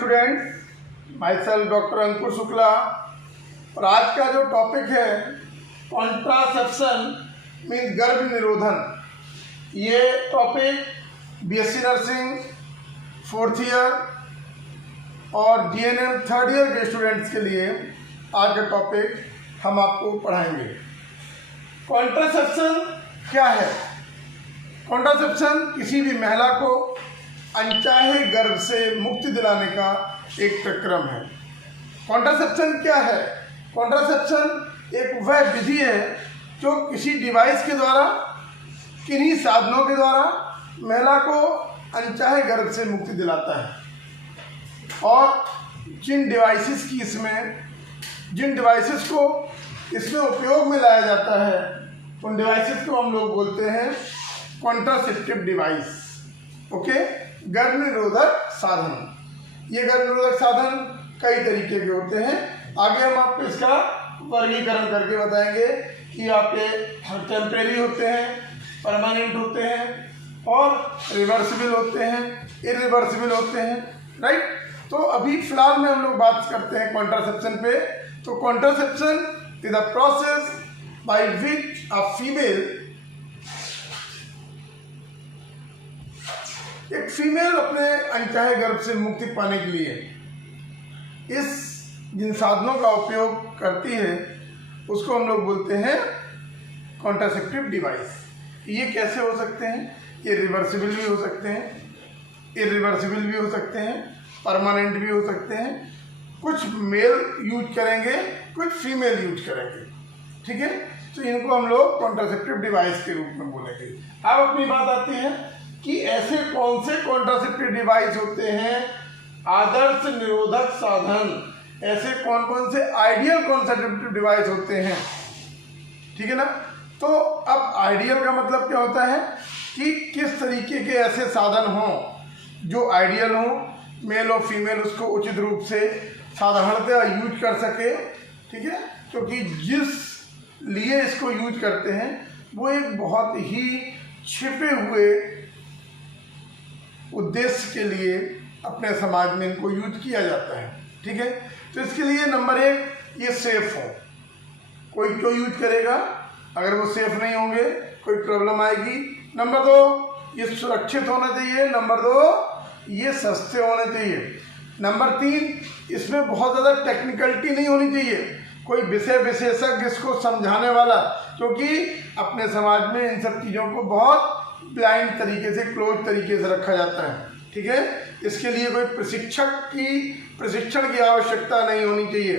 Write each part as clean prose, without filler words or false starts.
Students, my self doctor अंकुर शुक्ला। और आज का जो टॉपिक है कॉन्ट्रासेप्शन मीन्स गर्भ निरोधन। ये topic BSc nursing 4th year और जीएनएम 3rd ईयर के स्टूडेंट्स के लिए आज का टॉपिक हम आपको पढ़ाएंगे। कॉन्ट्रासेप्शन क्या है? कॉन्ट्रासेप्शन किसी भी महिला को अनचाहे गर्भ से मुक्ति दिलाने का एक प्रक्रम है। कॉन्ट्रासेप्शन क्या है? कॉन्ट्रासेप्शन एक वह विधि है जो किसी डिवाइस के द्वारा, किन्हीं साधनों के द्वारा महिला को अनचाहे गर्भ से मुक्ति दिलाता है। और जिन डिवाइसेस को इसमें उपयोग में लाया जाता है उन डिवाइसेस को हम लोग बोलते हैं कॉन्ट्रासेप्टिव डिवाइस। ओके, गर्भ निरोधक साधन। ये गर्भ निरोधक साधन कई तरीके के होते हैं। आगे हम आपको इसका वर्गीकरण करके बताएंगे कि आपके टेम्परेरी होते हैं, परमानेंट होते हैं और रिवर्सिबल होते हैं, इरिवर्सिबल होते हैं। राइट, तो अभी फिलहाल में हम लोग बात करते हैं कॉन्ट्रासेप्शन पे। तो contraception is a process by which a female एक फीमेल अपने अनचाहे गर्भ से मुक्ति पाने के लिए जिन साधनों का उपयोग करती है उसको हम लोग बोलते हैं कॉन्ट्रासेप्टिव डिवाइस। ये कैसे हो सकते हैं? ये रिवर्सिबल भी हो सकते हैं, इरिवर्सिबल भी हो सकते हैं, परमानेंट भी हो सकते हैं। कुछ मेल यूज करेंगे, कुछ फीमेल यूज करेंगे। ठीक है, तो इनको हम लोग कॉन्ट्रासेप्टिव डिवाइस के रूप में बोलेंगे। अब अपनी बात आती है कि ऐसे कौन से कॉन्ट्रासेप्टिव डिवाइस होते हैं, आदर्श निरोधक साधन, ऐसे कौन कौन से आइडियल कॉन्ट्रासेप्टिव डिवाइस होते हैं। ठीक है ना? तो अब आइडियल का मतलब क्या होता है कि किस तरीके के ऐसे साधन हों जो आइडियल हों, मेल और फीमेल उसको उचित रूप से साधारणतः यूज कर सके। ठीक है, क्योंकि जिस लिए इसको यूज करते हैं वो एक बहुत ही छिपे हुए उद्देश्य के लिए अपने समाज में इनको यूज किया जाता है। ठीक है, तो इसके लिए नंबर 1 ये सेफ हो। कोई क्यों यूज करेगा? अगर वो सेफ नहीं होंगे कोई प्रॉब्लम आएगी। नंबर 2 ये सुरक्षित होना चाहिए। नंबर 2 ये सस्ते होने चाहिए। नंबर 3 इसमें बहुत ज़्यादा टेक्निकलिटी नहीं होनी चाहिए, कोई विषय विशेषज्ञ इसको समझाने वाला, क्योंकि अपने समाज में इन सब चीज़ों को बहुत ब्लाइंड तरीके से, क्लोज तरीके से रखा जाता है। ठीक है, इसके लिए कोई प्रशिक्षण की आवश्यकता नहीं होनी चाहिए।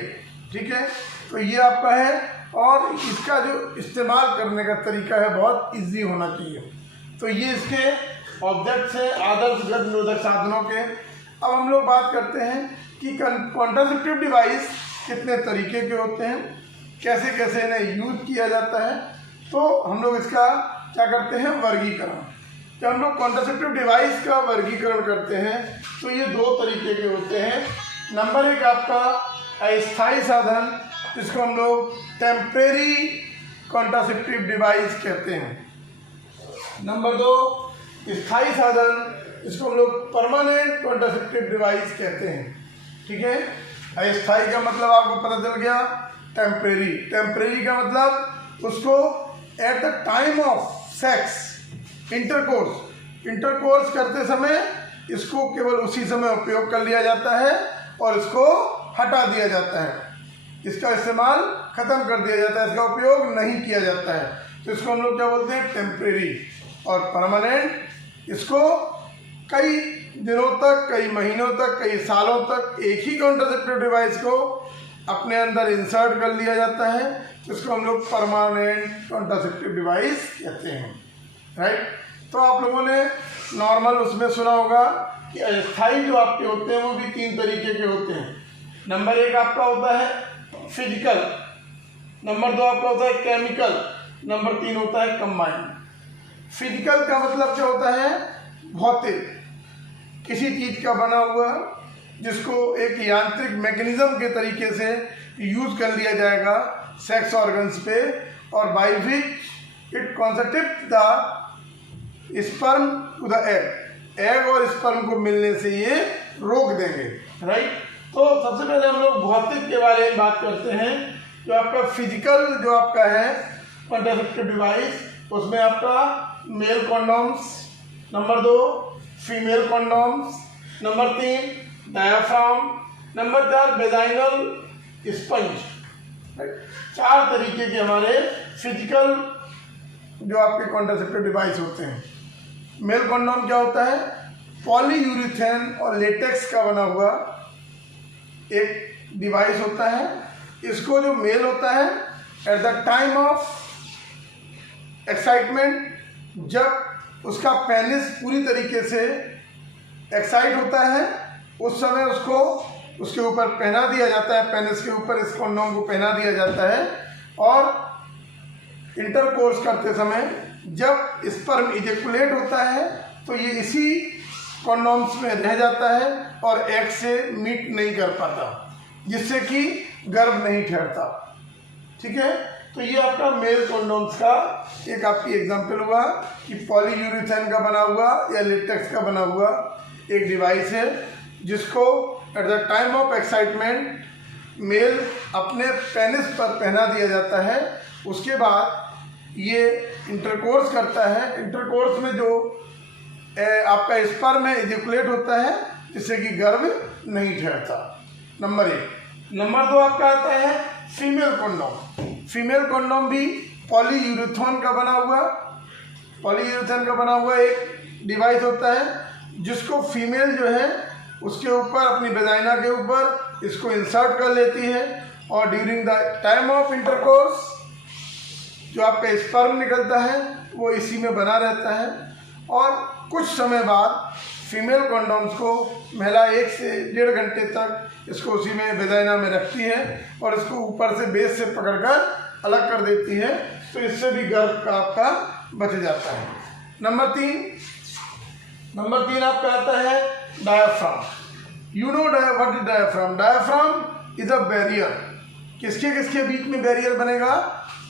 ठीक है, तो ये आपका है। और इसका जो इस्तेमाल करने का तरीका है बहुत इजी होना चाहिए। तो ये इसके ऑब्जेक्ट्स हैं आदर्श गर्भ निरोधक साधनों के। अब हम लोग बात करते हैं कि कॉन्ट्रासेप्टिव डिवाइस कितने तरीके के होते हैं, कैसे कैसे इन्हें यूज किया जाता है। तो हम लोग इसका क्या करते हैं? वर्गीकरण। जब हम लोग कॉन्ट्रासेप्टिव डिवाइस का वर्गीकरण करते हैं तो ये 2 तरीके के होते हैं। नंबर 1 आपका अस्थायी साधन, जिसको हम लोग टेम्परेरी कॉन्ट्रासेप्टिव डिवाइस कहते हैं। नंबर 2 स्थायी साधन, जिसको हम लोग परमानेंट कॉन्ट्रासेप्टिव डिवाइस कहते हैं। ठीक है, अस्थायी का मतलब आपको पता चल गया, टेम्परेरी का मतलब उसको eight the time of sex intercourse करते समय इसको केवल उसी समय उपयोग कर लिया जाता है और इसको हटा दिया जाता है, इसका इस्तेमाल ख़त्म कर दिया जाता है, इसका उपयोग नहीं किया जाता है। तो इसको हम लोग क्या बोलते हैं? टेम्परेरी। और परमानेंट, इसको कई दिनों तक, कई महीनों तक, कई सालों तक एक ही कॉन्ट्रासेप्टिव डिवाइस को अपने अंदर इंसर्ट कर लिया जाता है, इसको हम लोग परमानेंट कॉन्ट्रासेप्टिव डिवाइस कहते हैं। राइट, तो आप लोगों ने नॉर्मल उसमें सुना होगा कि अस्थायी जो आपके होते हैं वो भी 3 तरीके के होते हैं। नंबर 1 आपका होता है फिजिकल, नंबर 2 आपका होता है केमिकल, नंबर 3 होता है कंबाइंड। फिजिकल का मतलब क्या होता है? भौतिक, किसी चीज़ का बना हुआ जिसको एक यांत्रिक मैकेनिज्म के तरीके से यूज कर लिया जाएगा सेक्स ऑर्गन्स पे, और by which it concept the sperm to the egg, egg और स्पर्म को मिलने से ये रोक देंगे, राइट। तो सबसे पहले हम लोग भौतिक के बारे में बात करते हैं। जो आपका फिजिकल जो आपका है कॉन्ट्रासेप्टिव डिवाइस, उसमें आपका male condoms, number 2 female condoms, number 3 diaphragm, number 4 vaginal sponge. 4 तरीके के हमारे फिजिकल जो आपके कॉन्ट्रासेप्टिव डिवाइस होते हैं। मेल कॉन्डोम क्या होता है? पॉलीयूरेथेन और लेटेक्स का बना हुआ एक डिवाइस होता है। इसको जो मेल होता है eight the time of excitement, जब उसका पेनिस पूरी तरीके से एक्साइट होता है उस समय उसको उसके ऊपर पहना दिया जाता है, पेनिस के ऊपर इस कॉन्डोम को पहना दिया जाता है। और इंटरकोर्स करते समय जब स्पर्म इजेकुलेट होता है तो ये इसी कॉन्डोम्स में रह जाता है और एग से मीट नहीं कर पाता, जिससे कि गर्भ नहीं ठहरता, ठीक है। तो ये आपका मेल कॉन्डोम्स का एक आपकी एग्जांपल हुआ कि पॉलीयूरेथेन का बना हुआ या लेटेक्स का बना हुआ एक डिवाइस है, जिसको at the time of excitement male अपने पेनिस पर पहना दिया जाता है। उसके बाद ये इंटरकोर्स करता है। इंटरकोर्स में जो आपका स्पर्म में इजेकुलेट होता है, जिससे कि गर्भ नहीं ठहरता, नंबर 1। नंबर 2 आपका आता है फीमेल कॉन्डोम। फीमेल कॉन्डोम भी पॉलीयूरेथेन का बना हुआ एक डिवाइस होता है, जिसको फीमेल जो है उसके ऊपर अपनी वेजाइना के ऊपर इसको इंसर्ट कर लेती है और during the time of intercourse जो आपका स्पर्म निकलता है वो इसी में बना रहता है। और कुछ समय बाद फीमेल कॉन्डोम्स को महिला 1 से 1.5 घंटे तक इसको उसी में वेजाइना में रखती है और इसको ऊपर से बेस से पकड़कर अलग कर देती है, तो इससे भी गर्भ का आपका बच जाता है। नंबर 3 आपका आता है diaphragm. You know what is diaphragm? Diaphragm is a barrier. किसके किसके बीच में बैरियर बनेगा?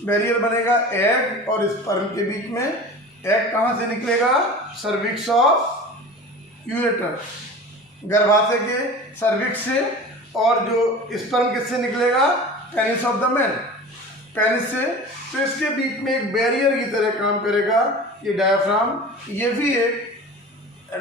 बैरियर बनेगा एग और स्पर्म के बीच में। एग कहाँ से निकलेगा? सर्विक्स ऑफ यूरेटर, गर्भाशय के सर्विक्स से। और जो स्पर्म किससे निकलेगा? Penis of the man, penis से। तो इसके बीच में एक बैरियर की तरह काम करेगा ये डायाफ्राम। ये भी एक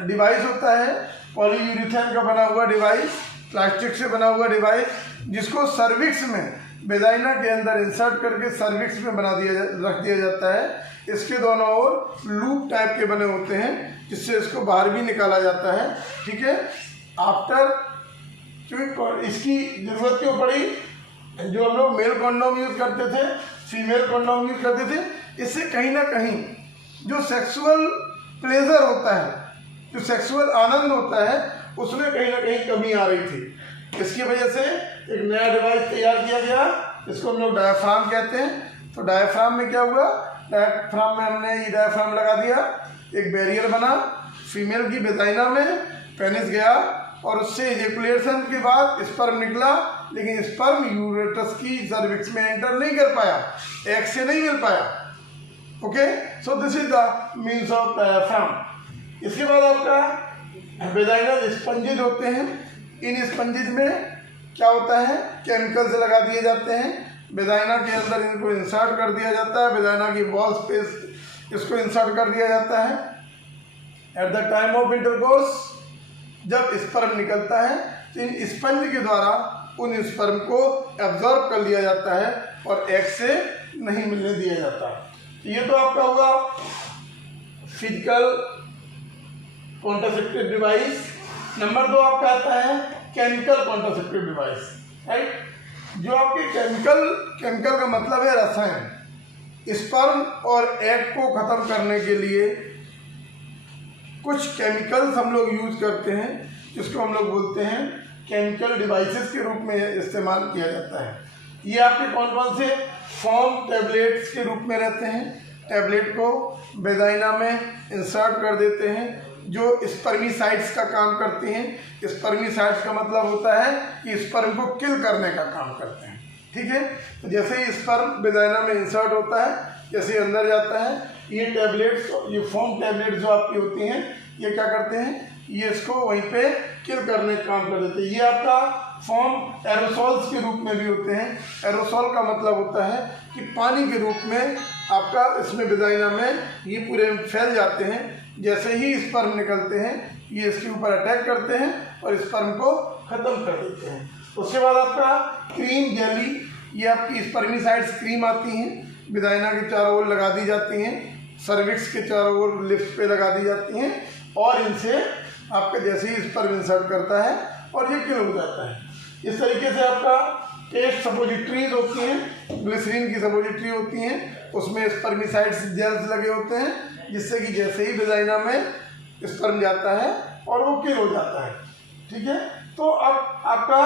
डिवाइस होता है, पॉलीयूरेथेन का बना हुआ डिवाइस, प्लास्टिक से बना हुआ डिवाइस, जिसको सर्विक्स में वेजाइना के अंदर इंसर्ट करके सर्विक्स में रख दिया जाता है। इसके दोनों ओर लूप टाइप के बने होते हैं, जिससे इसको बाहर भी निकाला जाता है, ठीक है। आफ्टर क्योंकि इसकी ज़रूरत क्यों पड़ी? जो हम लोग मेल कॉन्डोम यूज़ करते थे, फीमेल कॉन्डोम यूज़ करते थे, इससे कहीं ना कहीं जो सेक्सुअल प्लेजर होता है, जो सेक्सुअल आनंद होता है, उसमें कहीं ना कहीं कमी आ रही थी। इसकी वजह से एक नया डिवाइस तैयार किया गया, इसको हम लोग डायाफ्राम कहते हैं। तो डायाफ्राम में क्या हुआ? डायाफ्राम में हमने ये डायाफ्राम लगा दिया, एक बैरियर बना, फीमेल की वेजाइना में पेनिस गया और उससे इजेकुलेशन के बाद स्पर्म निकला, लेकिन स्पर्म यूरेटस की सर्विक्स में एंटर नहीं कर पाया, एग से नहीं मिल पाया। Okay, so this is the means of diaphragm. इसके बाद आपका वेजाइनल स्पंजेज होते हैं। इन स्पंजेज में क्या होता है? केमिकल्स लगा दिए जाते हैं, वेजाइना के अंदर इनको इंसर्ट कर दिया जाता है, वेजाइना की वॉल स्पेस इसको इंसर्ट कर दिया जाता है। Eight the time of intercourse जब स्पर्म निकलता है तो इन स्पंज के द्वारा उन स्पर्म को एब्जॉर्ब कर लिया जाता है और एग से नहीं मिलने दिया जाता। ये तो आपका हुआ फिजिकल कॉन्ट्रासेप्टिव डिवाइस। नंबर 2 आपका आता है केमिकल कॉन्ट्रासेप्टिव डिवाइस, राइट। जो आपके केमिकल का मतलब है रसायन। स्पर्म और एग को ख़त्म करने के लिए कुछ केमिकल्स हम लोग यूज करते हैं, जिसको हम लोग बोलते हैं केमिकल डिवाइसेस के रूप में इस्तेमाल किया जाता है। ये आपके कौन कौन से फॉर्म टैबलेट्स के रूप में रहते हैं। टैबलेट को वेजाइना में इंसर्ट कर देते हैं, जो स्पर्मिसाइड्स का काम करती हैं। स्पर्मिसाइड्स का मतलब होता है कि स्पर्म को किल करने का काम करते हैं, ठीक है। तो जैसे ही स्पर्म वेजाइना में इंसर्ट होता है, जैसे अंदर जाता है, ये टैबलेट्स, ये फॉर्म टैबलेट्स जो आपकी होती हैं, ये क्या करते हैं, ये इसको वहीं पे किल करने का काम कर देते हैं। ये आपका फॉर्म एरोसॉल्स के रूप में भी होते हैं। एरोसॉल का मतलब होता है कि पानी के रूप में आपका इसमें विजाइना में ये पूरे फैल जाते हैं। जैसे ही स्पर्म निकलते हैं ये इसके ऊपर अटैक करते हैं और स्पर्म को ख़त्म कर देते हैं। उसके बाद आपका क्रीम जेली, ये आपकी स्पर्मिसाइड्स क्रीम आती हैं, विजाइना के चारों ओर लगा दी जाती हैं, सर्विक्स के चारों ओर लिप्स पे लगा दी जाती हैं और इनसे आपका जैसे ही स्पर्म इंसर्ट करता है और ये किल हो जाता है। इस तरीके से आपका टेस्ट सपोजिटरीज होती हैं, ग्लिसरीन की सपोजिटरी होती हैं, उसमें स्पर्मिसाइड्स जेल्स लगे होते हैं जिससे कि जैसे ही विजाइना में स्पर्म जाता है और वो किल हो जाता है। ठीक है, तो अब आपका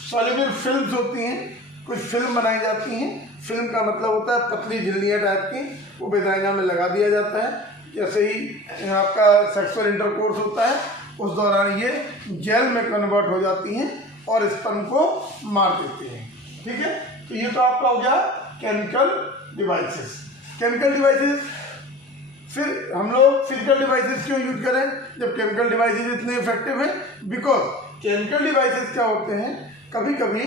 सॉल्युबल फिल्म्स होती हैं, कुछ फिल्म बनाई जाती हैं। फिल्म का मतलब होता है पतली झिल्लियाँ टाइप की, वो विजाइना में लगा दिया जाता है। जैसे ही आपका सेक्सुअल इंटरकोर्स होता है उस दौरान ये जेल में कन्वर्ट हो जाती हैं और स्पर्म को मार देती हैं। ठीक है, तो ये तो आपका हो गया केमिकल डिवाइसेस। केमिकल डिवाइसेस, फिर हम लोग फिजिकल डिवाइसेस क्यों यूज करें जब केमिकल डिवाइसेस इतने इफेक्टिव हैं? बिकॉज केमिकल डिवाइसेस क्या होते हैं, कभी कभी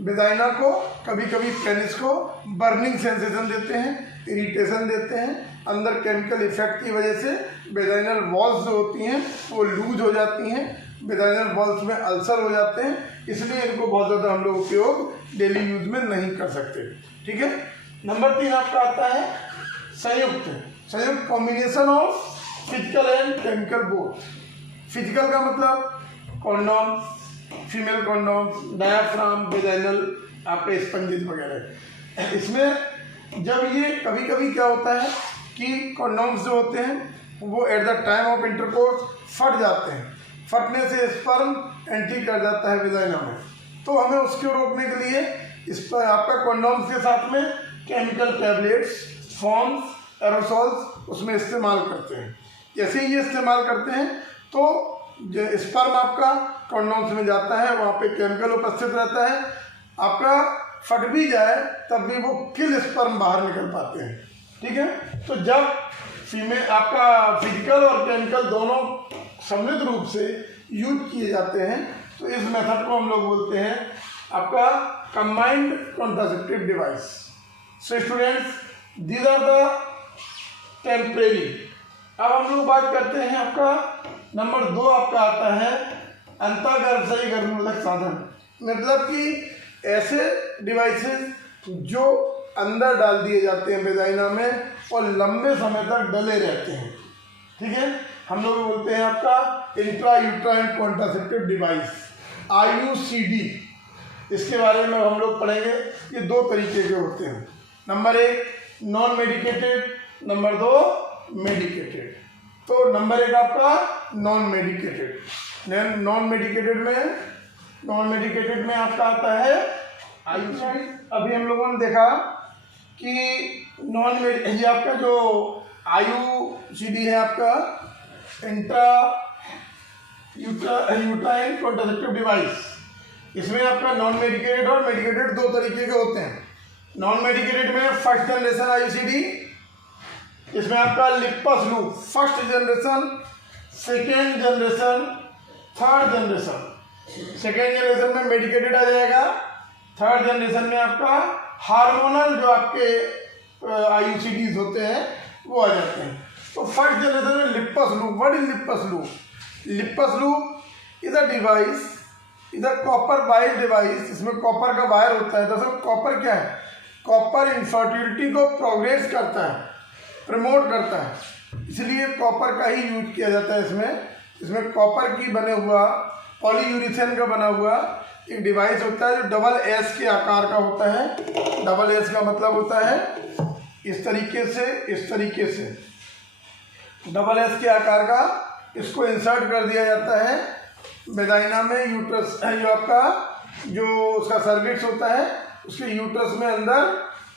विजाइना को, कभी कभी पेनिस को बर्निंग सेंसेशन देते हैं, इरिटेशन देते हैं। अंदर केमिकल इफेक्ट की वजह से विजाइनल वॉल्स जो होती हैं वो लूज हो जाती हैं, विजाइनल वॉल्स में अल्सर हो जाते हैं, इसलिए इनको बहुत ज़्यादा हम लोग उपयोग डेली यूज में नहीं कर सकते। ठीक है, नंबर 3 आपका आता है संयुक्त। संयुक्त combination of physical and chemical both. Physical का मतलब condom, female condom, diaphragm, vaginal आपके स्पंजेस वगैरह। इसमें जब ये कभी कभी क्या होता है कि कॉन्डोम्स जो होते हैं वो eight the time of intercourse फट जाते हैं, फटने से स्पर्म एंट्री कर जाता है विजाइना में, तो हमें उसको रोकने के लिए इस पर आपका कॉन्डोम्स के साथ में केमिकल टैबलेट्स, फॉर्म्स, एरोसॉल्स उसमें इस्तेमाल करते हैं। जैसे ही ये इस्तेमाल करते हैं तो जो स्पर्म आपका कॉन्डोम्स में जाता है, वहाँ पे केमिकल उपस्थित रहता है, आपका फट भी जाए तब भी वो किल स्पर्म बाहर निकल पाते हैं। ठीक है, तो जब फीमेल आपका फिजिकल और केमिकल दोनों सम्मिलित रूप से यूज किए जाते हैं तो इस मेथड को हम लोग बोलते हैं आपका combined contraceptive device. So students, these are the temporary. अब हम लोग बात करते हैं आपका नंबर 2 आपका आता है अंतःगर्भाशयी गर्भनिरोधक साधन। मतलब कि ऐसे डिवाइसेस जो अंदर डाल दिए जाते हैं विजाइना में और लंबे समय तक डले रहते हैं। ठीक है, हम लोग बोलते हैं आपका intra uterine contraceptive device, IUCD। इसके बारे में हम लोग पढ़ेंगे। ये 2 तरीके के होते हैं, number 1 non medicated, number 2 medicated. तो नंबर 1 आपका नॉन मेडिकेटेड। नॉन मेडिकेटेड में आपका आता है IUCD। अभी हम लोगों ने देखा कि ये आपका जो IUCD है आपका इंट्रा यूट्राइन कॉन्ट्रासेप्टिव डिवाइस, इसमें आपका नॉन मेडिकेटेड और मेडिकेटेड 2 तरीके के होते हैं। नॉन मेडिकेटेड में फर्स्ट जनरेशन IUCD, इसमें आपका Lippes loop first generation, second generation, third generation. Second generation में मेडिकेटेड आ जाएगा, थर्ड जनरेशन में आपका हार्मोनल जो आपके IUCDs होते हैं वो आ जाते हैं। तो फर्स्ट जनरेशन में Lippes loop. What is Lippes loop? Lippes loop is a device, is a copper wire device. इसमें कॉपर का वायर होता है। दरअसल कॉपर क्या है? कॉपर इनफर्टिलिटी को प्रोग्रेस करता है, प्रमोट करता है, इसलिए कॉपर का ही यूज किया जाता है। इसमें कॉपर की बने हुआ पॉलीयूरेथेन का बना हुआ एक डिवाइस होता है जो डबल एस के आकार का होता है। डबल एस का मतलब होता है इस तरीके से डबल एस के आकार का, इसको इंसर्ट कर दिया जाता है वेजाइना में। यूट्रस जो आपका जो उसका सर्विक्स होता है उसके यूट्रस में अंदर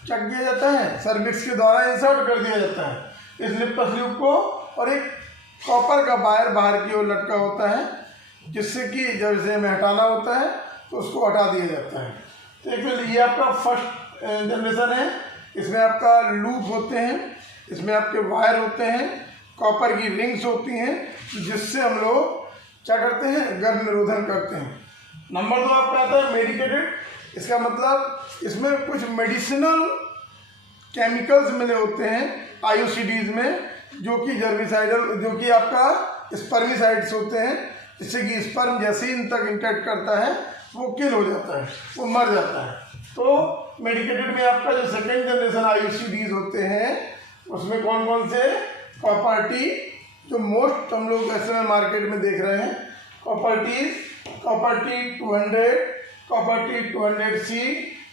चक दिया जाता है, सर्विक्स के द्वारा इंसर्ट कर दिया जाता है इस लिप्पस लूप को। और एक कॉपर का वायर बाहर की ओर लटका होता है जिससे कि जब इसे हमें हटाना होता है तो उसको हटा दिया जाता है। तो एक ये आपका फर्स्ट जनरेशन है। इसमें आपका लूप होते हैं, इसमें आपके वायर होते हैं कॉपर की रिंग्स होती हैं जिससे हम लोग क्या करते हैं, गर्भ निरोधन करते हैं। नंबर 2 आपका आता है मेडिकेटेड। इसका मतलब इसमें कुछ मेडिसिनल केमिकल्स मिले होते हैं आईयूसीडीज में, जो कि जर्मिसाइडल, जो कि आपका स्पर्मिसाइड्स होते हैं, जिससे कि स्पर्म जैसे ही इन तक इंटरेक्ट करता है वो किल हो जाता है, वो मर जाता है। तो मेडिकेटेड में आपका जो सेकेंड जनरेशन आईयूसीडीज होते हैं उसमें कौन कौन से, कॉपर टी, जो मोस्ट हम लोग ऐसे में मार्केट में देख रहे हैं, copper T 200, copper T 200C,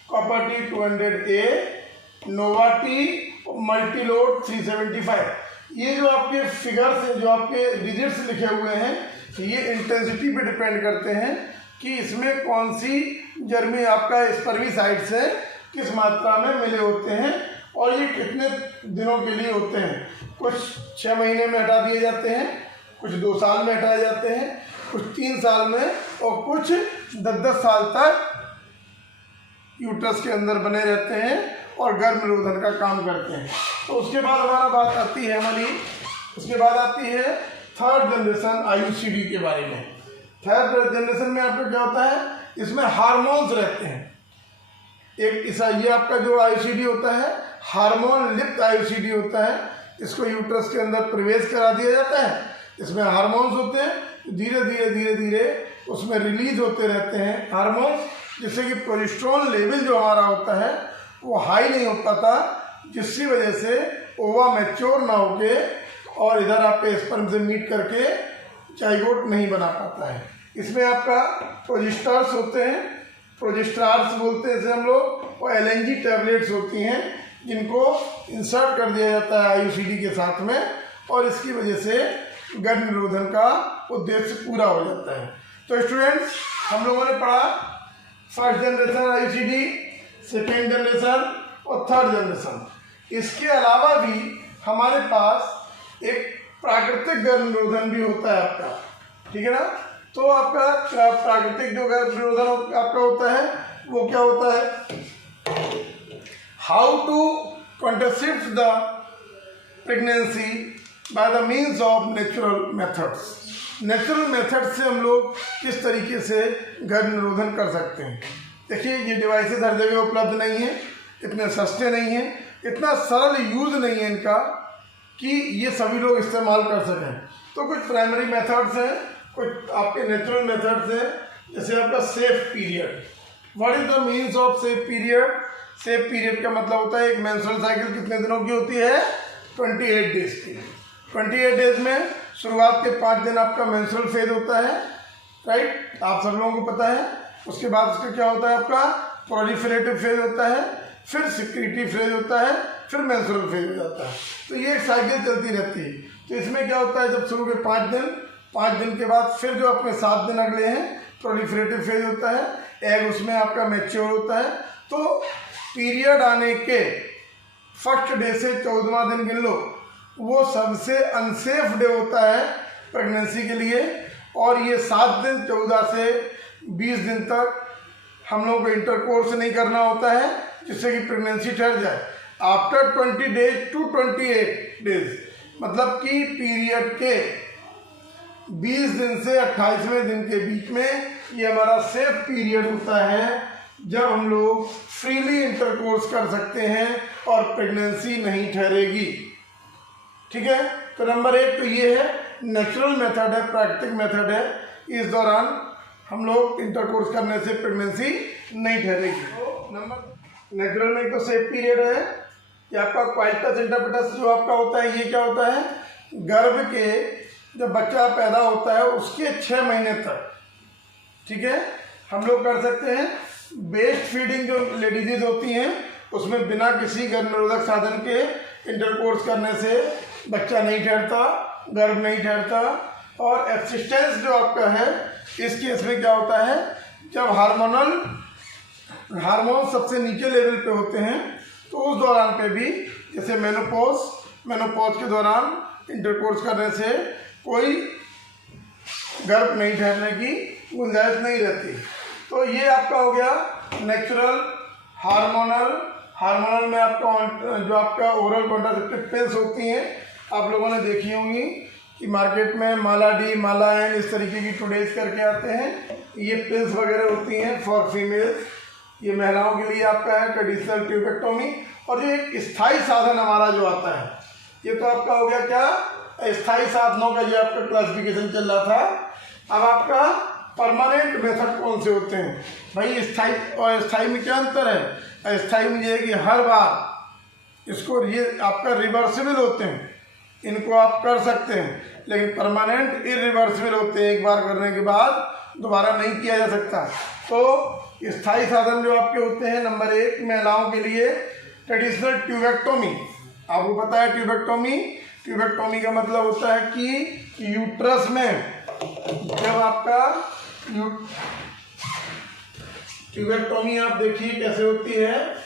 copper T 200A, नोवा टी, मल्टीलोड 375। ये जो आपके फिगर्स हैं, जो आपके डिजिट्स लिखे हुए हैं, ये इंटेंसिटी पे डिपेंड करते हैं कि इसमें कौन सी जर्मी आपका स्पर्मिसाइड्स है, किस मात्रा में मिले होते हैं और ये कितने दिनों के लिए होते हैं। कुछ 6 महीने में हटा दिए जाते हैं, कुछ 2 साल में हटाए जाते हैं, कुछ 3 साल में, और कुछ 10-10 साल तक यूट्रस के अंदर बने रहते हैं और गर्भ निरोधन का काम करते हैं। तो उसके बाद हमारा बात आती है उसके बाद आती है थर्ड जनरेशन आईयूसीडी के बारे में। थर्ड जनरेशन में आपका क्या होता है, इसमें हार्मोन्स रहते हैं। ये आपका जो आईयूसीडी होता है हार्मोन लिप्त आईयूसीडी होता है। इसको यूट्रस के अंदर प्रवेश करा दिया जाता है, इसमें हार्मोन्स होते हैं, धीरे धीरे उसमें रिलीज होते रहते हैं हार्मोन्स, जिससे कि प्रोजेस्टेरोन लेवल जो हमारा होता है वो हाई नहीं हो पाता, जिसकी वजह से ओवा मैच्योर ना होके और इधर आपके स्पर्म से मीट करके जाइगोट नहीं बना पाता है। इसमें आपका प्रोजेस्टर्स होते हैं, प्रोजेस्टार्स बोलते हैं इसे हम लोग, और एलएनजी टैबलेट्स होती हैं जिनको इंसर्ट कर दिया जाता है आईयूसीडी के साथ में, और इसकी वजह से गर्भ निरोधन का उद्देश्य पूरा हो जाता है। तो स्टूडेंट्स, हम लोगों ने पढ़ा first generation IUCD, second generation और थर्ड जनरेशन। इसके अलावा भी हमारे पास एक प्राकृतिक गर्भ निरोधन भी होता है आपका, ठीक है ना। तो आपका प्राकृतिक जो गर्भ निरोधन आपका होता है वो क्या होता है, how to contracept the pregnancy by the means of natural methods. Natural method से हम लोग किस तरीके से गर्भ निरोधन कर सकते हैं। देखिए, ये डिवाइसेस हर जगह उपलब्ध नहीं है, इतने सस्ते नहीं हैं, इतना सरल यूज़ नहीं है इनका कि ये सभी लोग इस्तेमाल कर सकें। तो कुछ प्राइमरी मेथड्स हैं, कुछ आपके नेचुरल मेथड्स हैं, जैसे आपका safe period. What is the means of safe period? Safe period का मतलब होता है एक मेंस्ट्रुअल साइकिल कितने दिनों की होती है, 28 डेज की। 28 डेज में शुरुआत के 5 दिन आपका मेंस्ट्रुअल फेज होता है, राइट, आप सब लोगों को पता है। उसके बाद उसका क्या होता है, आपका प्रोलिफरेटिव फेज होता है, फिर सिक्रीटिव फेज होता है, फिर मेंस्ट्रुअल फेज हो जाता है। तो ये एक साइकिल चलती रहती है। तो इसमें क्या होता है, जब शुरू के 5 दिन के बाद फिर जो अपने 7 दिन अगले हैं प्रोलिफरेटिव फेज होता है, एग उसमें आपका मैच्योर होता है। तो पीरियड आने के फर्स्ट डे से 14वां दिन गिन लो, वो सबसे अनसेफ डे होता है प्रेगनेंसी के लिए। और ये 7 दिन 14 से 20 दिन तक हम लोगों को इंटरकोर्स नहीं करना होता है, जिससे कि प्रेगनेंसी ठहर जाए। आफ्टर 20 डेज टू 28 डेज, मतलब कि पीरियड के 20 दिन से 28वें दिन के बीच में ये हमारा सेफ पीरियड होता है, जब हम लोग फ्रीली इंटरकोर्स कर सकते हैं और प्रेगनेंसी नहीं ठहरेगी, ठीक है। तो नंबर 1 तो ये है, नेचुरल मेथड है, प्राकृतिक मेथड है, इस दौरान हम लोग इंटरकोर्स करने से प्रेगनेंसी नहीं ठहरेगी। नंबर नेचुरल में एक तो सेफ पीरियड है, ये आपका क्वाइटस इंटरपिटस जो आपका होता है, ये क्या होता है, गर्भ के जब बच्चा पैदा होता है उसके 6 महीने तक, ठीक है, हम लोग कर सकते हैं बेस्ट फीडिंग। जो लेडीज होती हैं उसमें बिना किसी गर्भ निरोधक साधन के इंटरकोर्स करने से बच्चा नहीं ठहरता, गर्भ नहीं ठहरता। और एक्सिस्टेंस जो आपका है, इस केस में क्या होता है, जब हार्मोन सबसे नीचे लेवल पे होते हैं, तो उस दौरान पे भी, जैसे मेनोपॉज के दौरान इंटरकोर्स करने से कोई गर्भ नहीं ठहरने की गुंजाइश नहीं रहती। तो ये आपका हो गया नेचुरल। हार्मोनल में आपका जो आपका ओरल कॉन्ट्रासेप्टिव पिल्स होती हैं, आप लोगों ने देखी होंगी कि मार्केट में माला डी, माला एन इस तरीके की टुडेज करके आते हैं। ये पिल्स वगैरह होती हैं फॉर फीमेल्स, ये महिलाओं के लिए आपका है ट्रेडिशनल ट्यूबेक्टोमी। और जो एक स्थायी साधन हमारा जो आता है, ये तो आपका हो गया क्या, स्थायी साधनों का ये आपका क्लासिफिकेशन चल रहा था। अब आपका परमानेंट मेथड कौन से होते हैं भाई? स्थायी और स्थायी में क्या अंतर है? स्थायी में ये है कि हर बार इसको, ये आपका रिवर्सिबल होते हैं, इनको आप कर सकते हैं, लेकिन परमानेंट इरिवर्सिबल होते हैं, एक बार करने के बाद दोबारा नहीं किया जा सकता। तो स्थायी साधन जो आपके होते हैं, नंबर 1 महिलाओं के लिए ट्रेडिशनल ट्यूबेक्टोमी। आपको पता है ट्यूबेक्टोमी का मतलब होता है कि यूट्रस में जब आपका ट्यूबेक्टोमी, आप देखिए कैसे होती है।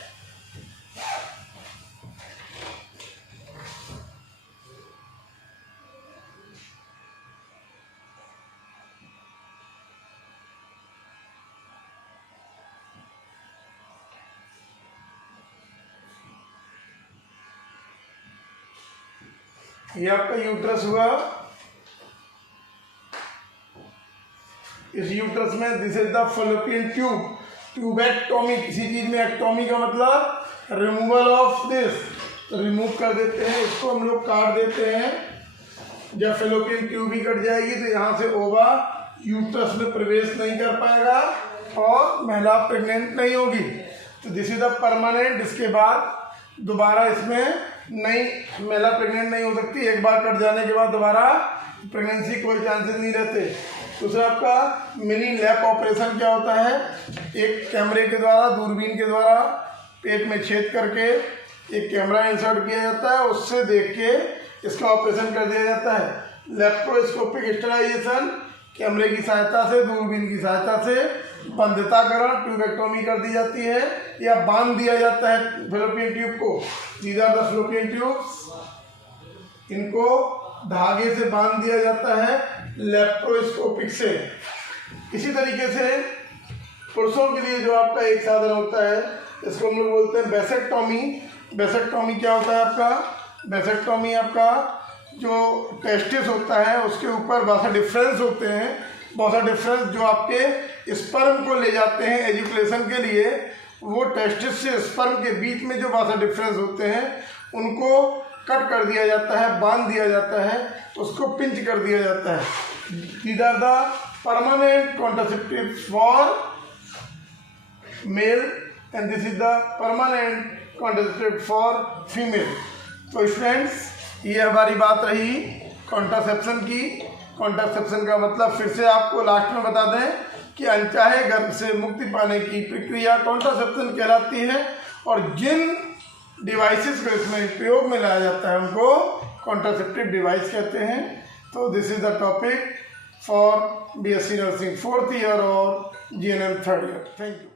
ये आपका यूट्रस हुआ, इस यूट्रस में this is the fallopian tube. Tubectomy, किसी चीज में एक्टोमी का मतलब रिमूवल ऑफ दिस, तो रिमूव कर देते हैं, इसको हम लोग काट देते हैं। जब फैलोपियन ट्यूब ही कट जाएगी तो यहाँ से ओवा यूट्रस में प्रवेश नहीं कर पाएगा और महिला प्रेग्नेंट नहीं होगी। तो दिस इज द परमानेंट। इसके बाद दोबारा इसमें नहीं, महिला प्रेग्नेंट नहीं हो सकती, एक बार कट जाने के बाद दोबारा प्रेगनेंसी कोई चांसेस नहीं रहते। दूसरा आपका मिनी लैप ऑपरेशन क्या होता है? एक कैमरे के द्वारा, दूरबीन के द्वारा पेट में छेद करके एक कैमरा इंसर्ट किया जाता है, उससे देख के इसका ऑपरेशन कर दिया जाता है। लेप्रोस्कोपिक स्टेरिलाइजेशन, कैमरे की सहायता से, दूरबीन की सहायता से बंधताकरण, ट्यूबेक्टोमी कर दी जाती है या बांध दिया जाता है फैलोपियन ट्यूब को। These are the fallopian tubes, इनको धागे से बांध दिया जाता है लेप्रोस्कोपिक से। इसी तरीके से पुरुषों के लिए जो आपका एक साधन होता है, इसको हम लोग बोलते हैं बेसेक्टोमी। बेसेक्टोमी क्या होता है आपका? बेसेक्टोमी आपका जो टेस्टिस होता है उसके ऊपर बहुत सा डिफरेंस होते हैं, बहुत सा डिफरेंस जो आपके स्पर्म को ले जाते हैं एजुकेशन के लिए, वो टेस्टिस से स्पर्म के बीच में जो बहुत सा डिफरेंस होते हैं उनको कट कर दिया जाता है, बांध दिया जाता है, उसको पिंच कर दिया जाता है। These are the permanent contraceptive for male and this is the permanent contraceptive for female. तो स्टूडेंट्स, ये हमारी बात रही कॉन्ट्रासेप्शन की। कॉन्ट्रासेप्शन का मतलब फिर से आपको लास्ट में बता दें कि अनचाहे गर्भ से मुक्ति पाने की प्रक्रिया कॉन्ट्रासेप्शन कहलाती है, और जिन डिवाइसेस को इसमें प्रयोग में लाया जाता है उनको कॉन्ट्रासेप्टिव डिवाइस कहते हैं। तो this is the topic for BSc nursing 4th year और GNM 3rd year. Thank you.